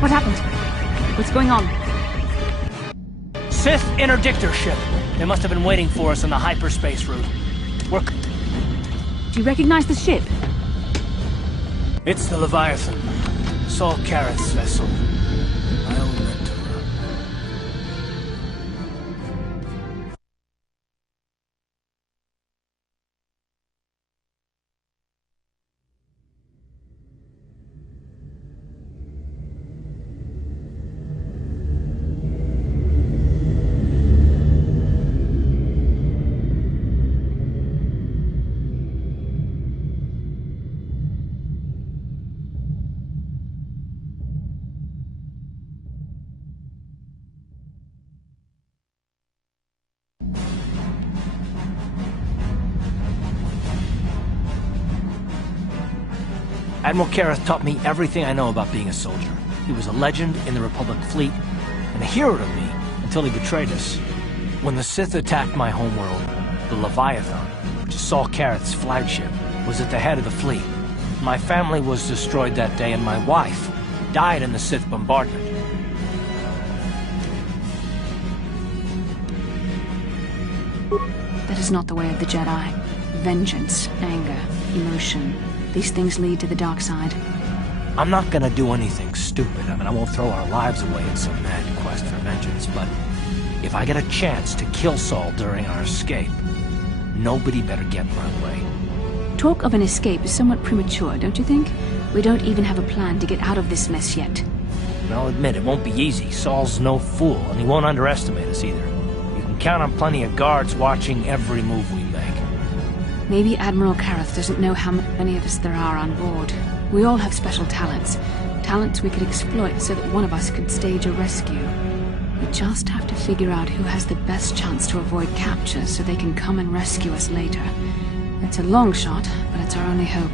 What happened? What's going on? Sith interdictor ship. They must have been waiting for us on the hyperspace route. Do you recognize the ship? It's the Leviathan. Saul Karath's vessel. My old mentor. Admiral Karath taught me everything I know about being a soldier. He was a legend in the Republic fleet, and a hero to me until he betrayed us. When the Sith attacked my homeworld, the Leviathan, which is Saul Karath's flagship, was at the head of the fleet. My family was destroyed that day, and my wife died in the Sith bombardment. That is not the way of the Jedi. Vengeance, anger, emotion. These things lead to the dark side. I'm not gonna do anything stupid. I mean, I won't throw our lives away in some mad quest for vengeance, but if I get a chance to kill Saul during our escape, nobody better get in my way. Talk of an escape is somewhat premature, don't you think? We don't even have a plan to get out of this mess yet. And I'll admit, it won't be easy. Saul's no fool, and he won't underestimate us either. You can count on plenty of guards watching every move we make. Maybe Admiral Karath doesn't know how many of us there are on board. We all have special talents. Talents we could exploit so that one of us could stage a rescue. We just have to figure out who has the best chance to avoid capture so they can come and rescue us later. It's a long shot, but it's our only hope.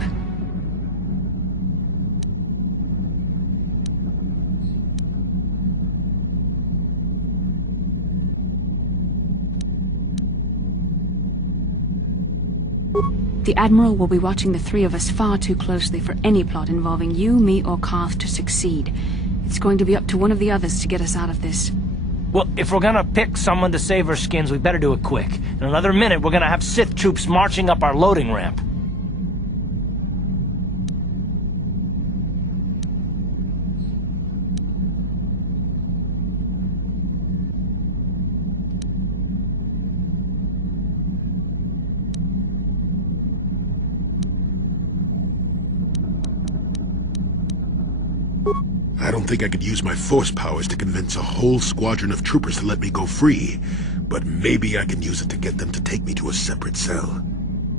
The Admiral will be watching the three of us far too closely for any plot involving you, me, or Carth to succeed. It's going to be up to one of the others to get us out of this. Well, if we're gonna pick someone to save our skins, we better do it quick. In another minute, we're gonna have Sith troops marching up our loading ramp. I don't think I could use my force powers to convince a whole squadron of troopers to let me go free, but maybe I can use it to get them to take me to a separate cell.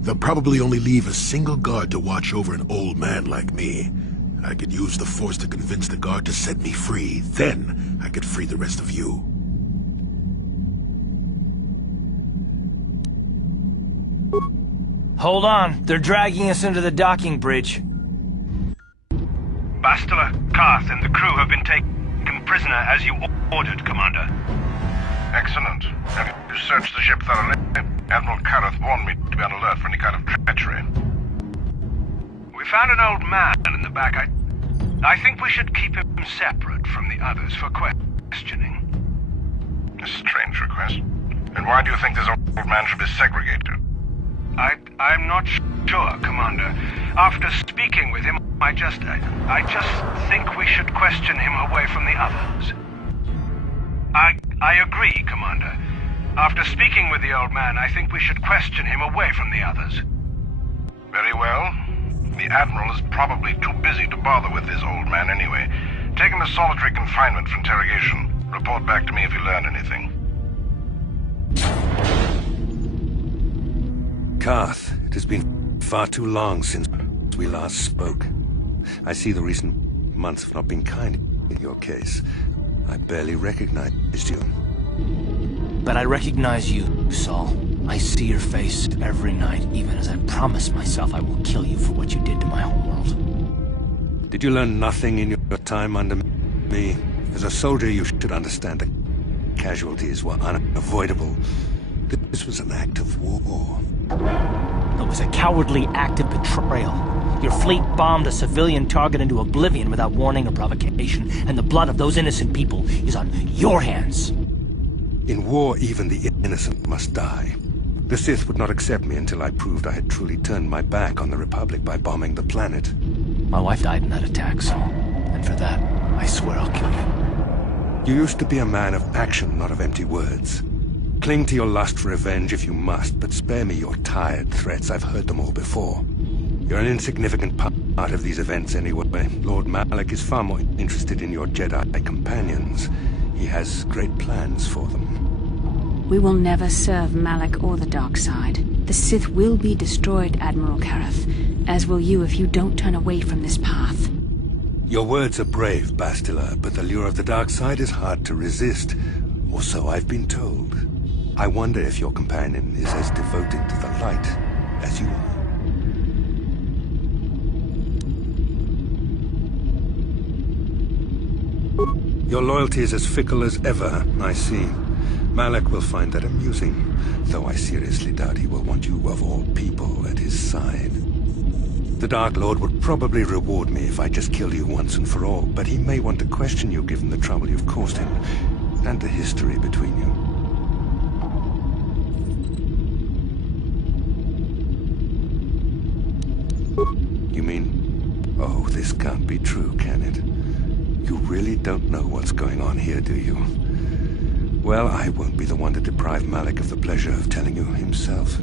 They'll probably only leave a single guard to watch over an old man like me. I could use the force to convince the guard to set me free. Then I could free the rest of you. Hold on, they're dragging us into the docking bridge. Bastila, Carth, and the crew have been taken prisoner as you ordered, Commander. Excellent. Have you searched the ship thoroughly? Admiral Karath warned me to be on alert for any kind of treachery. We found an old man in the back. I think we should keep him separate from the others for questioning. A strange request. And why do you think this old man should be segregated? I'm not sure, Commander. After speaking with him, I just think we should question him away from the others. I agree, Commander. After speaking with the old man, I think we should question him away from the others. Very well. The Admiral is probably too busy to bother with this old man anyway. Take him to solitary confinement for interrogation. Report back to me if you learn anything. Carth, it has been far too long since we last spoke. I see the recent months have not been kind in your case. I barely recognized you. But I recognize you, Saul. I see your face every night, even as I promise myself I will kill you for what you did to my homeworld. Did you learn nothing in your time under me? As a soldier, you should understand that casualties were unavoidable. This was an act of war. It was a cowardly act of betrayal. Your fleet bombed a civilian target into oblivion without warning or provocation, and the blood of those innocent people is on your hands. In war, even the innocent must die. The Sith would not accept me until I proved I had truly turned my back on the Republic by bombing the planet. My wife died in that attack, so... and for that, I swear I'll kill you. You used to be a man of action, not of empty words. Cling to your lust for revenge if you must, but spare me your tired threats. I've heard them all before. You're an insignificant part of these events anyway. Lord Malak is far more interested in your Jedi companions. He has great plans for them. We will never serve Malak or the dark side. The Sith will be destroyed, Admiral Kareth, as will you if you don't turn away from this path. Your words are brave, Bastila, but the lure of the dark side is hard to resist. Or so I've been told. I wonder if your companion is as devoted to the light as you are. Your loyalty is as fickle as ever, I see. Malak will find that amusing, though I seriously doubt he will want you of all people at his side. The Dark Lord would probably reward me if I just killed you once and for all, but he may want to question you given the trouble you've caused him, and the history between you. You mean... oh, this can't be true, can it? You really don't know what's going on here, do you? Well, I won't be the one to deprive Malak of the pleasure of telling you himself.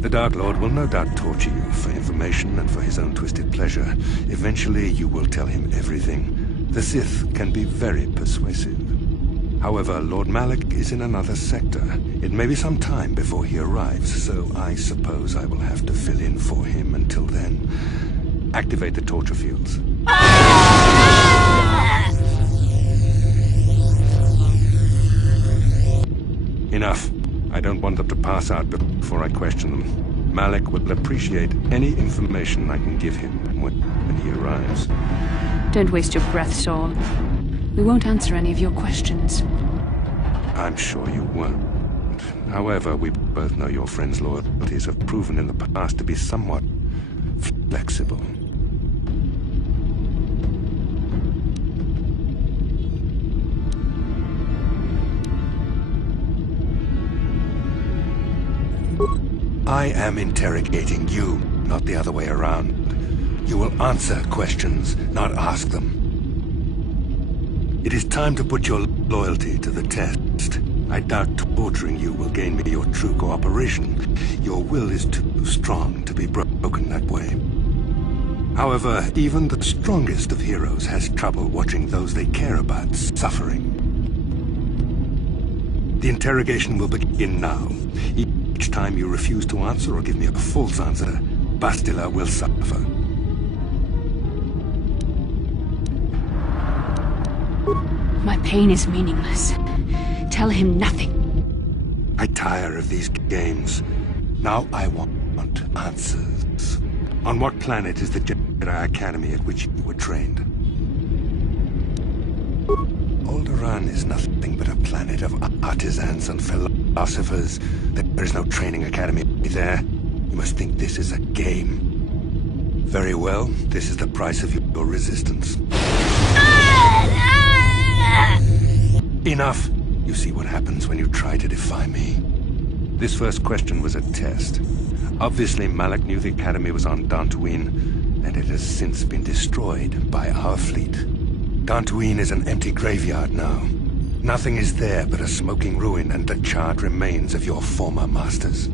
The Dark Lord will no doubt torture you for information and for his own twisted pleasure. Eventually, you will tell him everything. The Sith can be very persuasive. However, Lord Malak is in another sector. It may be some time before he arrives, so I suppose I will have to fill in for him until then. Activate the torture fields. Enough. I don't want them to pass out before I question them. Malak will appreciate any information I can give him when he arrives. Don't waste your breath, Saul. We won't answer any of your questions. I'm sure you won't. However, we both know your friend's loyalties have proven in the past to be somewhat flexible. I am interrogating you, not the other way around. You will answer questions, not ask them. It is time to put your loyalty to the test. I doubt torturing you will gain me your true cooperation. Your will is too strong to be broken that way. However, even the strongest of heroes has trouble watching those they care about suffering. The interrogation will begin now. Each time you refuse to answer or give me a false answer, Bastila will suffer. My pain is meaningless. Tell him nothing. I tire of these games. Now I want answers. On what planet is the Jedi Academy at which you were trained? Alderaan is nothing but a planet of artisans and philosophers. There is no training academy there. You must think this is a game. Very well, this is the price of your resistance. Enough! You see what happens when you try to defy me. This first question was a test. Obviously, Malak knew the Academy was on Dantooine, and it has since been destroyed by our fleet. Dantooine is an empty graveyard now. Nothing is there but a smoking ruin and the charred remains of your former masters.